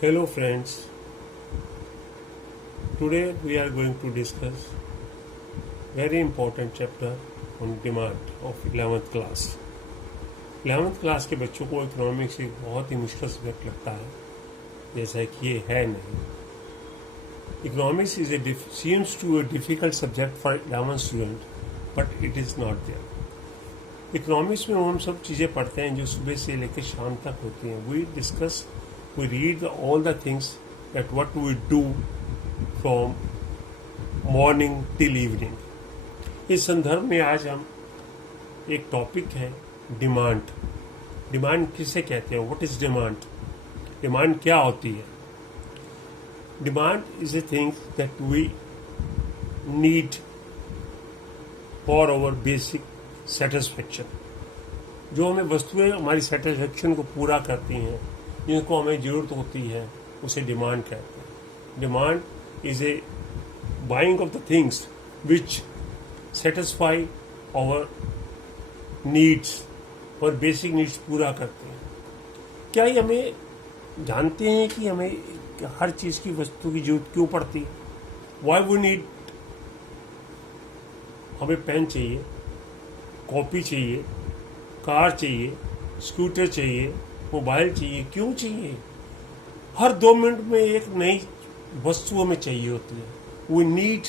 Hello friends, today we are going to discuss very important chapter on demand of 11th class. 11th class के बच्चों को economics एक बहुत ही मुश्किल subject लगता है, जैसा कि ये है नहीं. Economics seems to a difficult subject for 11th student, but it is not there. Economics में हम सब चीज़ें पढ़ते हैं जो सुबह से लेकर शाम तक होती हैं. We read all the things that what we do from morning till evening. इस संदर्भ में आज हम एक टॉपिक है डिमांड. डिमांड किसे कहते हैं? What is demand? डिमांड क्या होती है? Demand is a thing that we need for our basic satisfaction. जो हमें वस्तुएं हमारी सेटिस्फेक्शन को पूरा करती हैं, जिनको हमें जरूरत होती है, उसे डिमांड कहते हैं. Demand is a buying of the things which satisfy our needs और बेसिक नीड्स पूरा करते हैं. क्या ये हमें जानते हैं कि हमें हर चीज़ की वस्तु की जरूरत क्यों पड़ती है? Why we need. हमें पेन चाहिए, कॉपी चाहिए, कार चाहिए, स्कूटर चाहिए, मोबाइल चाहिए. क्यों चाहिए? हर 2 मिनट में एक नई वस्तु हमें चाहिए होती है. We need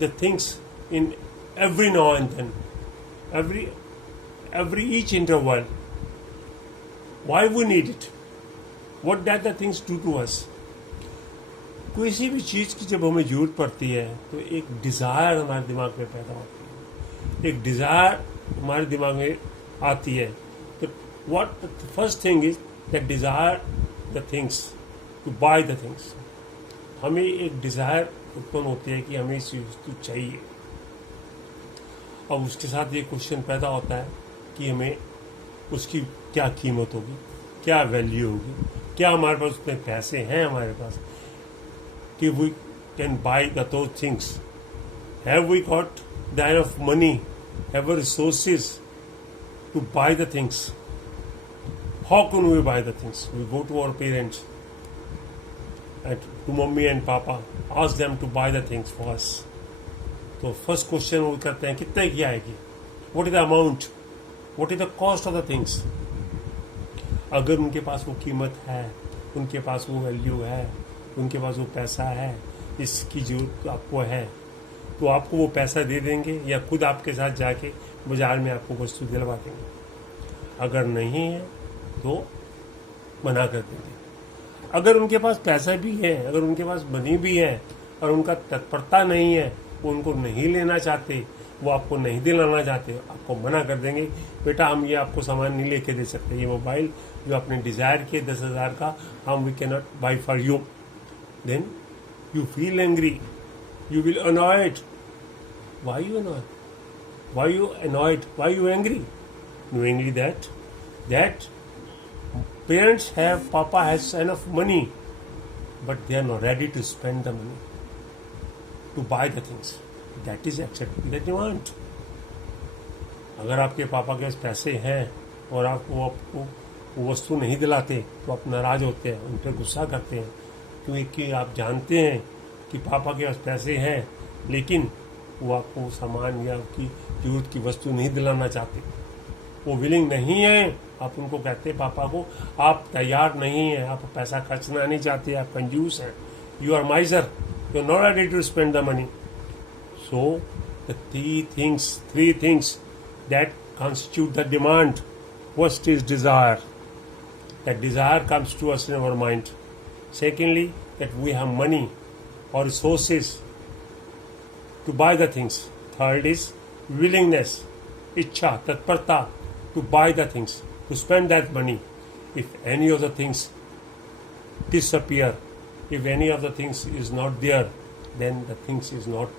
the things in every now and then, every each interval. Why we need it? What that the things do to us? किसी भी चीज़ की जब हमें जरूरत पड़ती है तो एक डिज़ायर हमारे दिमाग में पैदा होती है. एक डिज़ायर हमारे दिमाग में आती है. तो what the first thing is that desire the things, to buy the things. हमें एक डिज़ायर उत्पन्न होती है कि हमें इस वस्तु चाहिए. अब उसके साथ ये क्वेश्चन पैदा होता है कि हमें उसकी क्या कीमत होगी, क्या वैल्यू होगी, क्या हमारे पास उतने पैसे हैं हमारे पास कि वी कैन बाई दो things. Have we got the enough money, have we resources to buy the things? How can we buy the things? We go to our parents and to mummy and papa, ask them to buy the things for us. तो first question वो करते हैं कितने की आएगी, what is the amount, what is the cost of the things. अगर उनके पास वो कीमत है, उनके पास वो वैल्यू है, उनके पास वो पैसा है जिसकी जरूरत आपको है, तो आपको वो पैसा दे देंगे या खुद आपके साथ जाके बाजार में आपको वस्तु दिलवा देंगे. अगर नहीं है तो मना कर देंगे. अगर उनके पास पैसा भी है, अगर उनके पास मनी भी है और उनका तत्परता नहीं है, वो उनको नहीं लेना चाहते, वो आपको नहीं दिलाना चाहते, आपको मना कर देंगे, बेटा हम ये आपको सामान नहीं लेके दे सकते. ये मोबाइल जो आपने डिज़ायर किए 10,000 का, हम we can not buy for you. Then you feel angry, you will annoyed. Why you annoyed? Why you annoyed? Why you angry? knowingly that parents have, papa has enough money, but they are not ready to spend the money to buy the things. That is accepting the demand. अगर आपके पापा के पास पैसे हैं और आपको वो वस्तु नहीं दिलाते तो आप नाराज होते हैं, उन पर गुस्सा करते हैं, क्योंकि आप जानते हैं कि पापा के पास पैसे हैं लेकिन वो आपको सामान या आपकी जरूरत की वस्तु नहीं दिलाना चाहते. वो विलिंग नहीं है. आप उनको कहते हैं पापा को, आप तैयार नहीं हैं, आप पैसा खर्चना नहीं चाहते, आप कंजूस हैं, you are miser, you are not ready to spend the money. So the three things that constitute the demand. First is desire. That desire comes to us in our mind. Secondly, that we have money or resources to buy the things. Third is willingness, ichha, tatparta to buy the things, to spend that money. If any of the things disappear, if any of the things is not there, then the things is not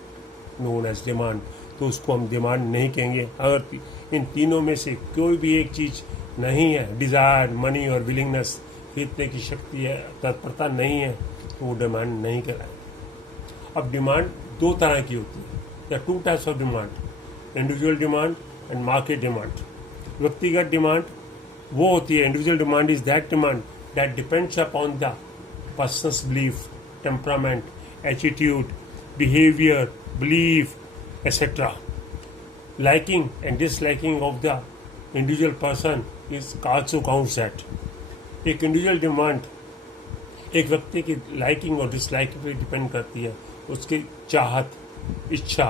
known as demand. तो उसको हम demand नहीं कहेंगे. अगर इन तीनों में से कोई भी एक चीज़ नहीं है, डिज़ायर, मनी और विलिंगनेस, खरीदने की शक्ति है, तत्परता नहीं है, तो वो डिमांड नहीं कहलाएगी. अब डिमांड 2 तरह की होती है. या 2 types of demand, individual demand and market demand. व्यक्तिगत डिमांड वो होती है, individual demand is that demand that depends upon the person's belief, temperament, attitude, behavior, belief, etc. Liking and disliking of the individual person is also counts that. एक individual demand एक व्यक्ति की liking और disliking पे depend करती है, उसकी चाहत, इच्छा,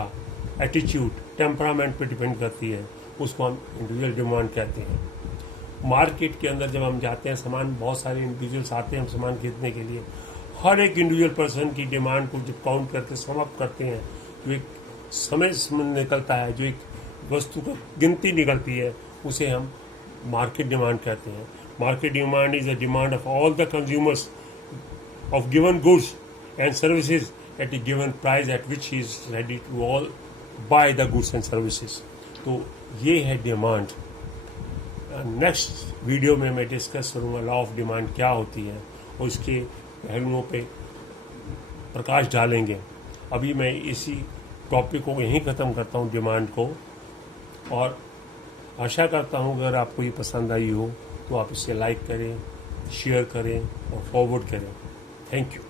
एटीट्यूड, टेम्परामेंट पे डिपेंड करती है, उसको हम इंडिविजुअल डिमांड कहते हैं। मार्केट के अंदर जब हम जाते हैं, सामान, बहुत सारे इंडिविजुअल्स आते हैं सामान खरीदने के लिए, हर एक इंडिविजुअल पर्सन की डिमांड को जब काउंट करके समाप्त करते हैं, जो एक समय निकलता है, जो एक वस्तु का गिनती निकलती है, उसे हम मार्केट डिमांड कहते हैं। Market demand is the demand of all the consumers of given goods and services at a given price at which he is ready to all buy the goods and services. तो ये है demand. Next video में मैं discuss करूँगा law of demand क्या होती है और उसके पहलुओं पे प्रकाश डालेंगे। अभी मैं इसी टॉपिक को यहीं ख़त्म करता हूँ, डिमांड को, और आशा करता हूँ अगर आपको ये पसंद आई हो तो आप इसे लाइक करें, शेयर करें और फॉरवर्ड करें। Thank you.